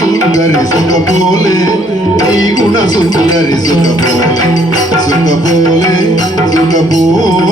సుందరి సుఖపోలే. నీ గుణ సుందరి సుఖపోలే సుఖపోలే. సుఖపో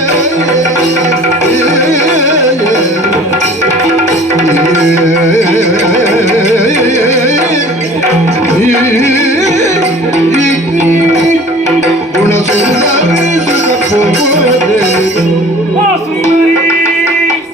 Yeah.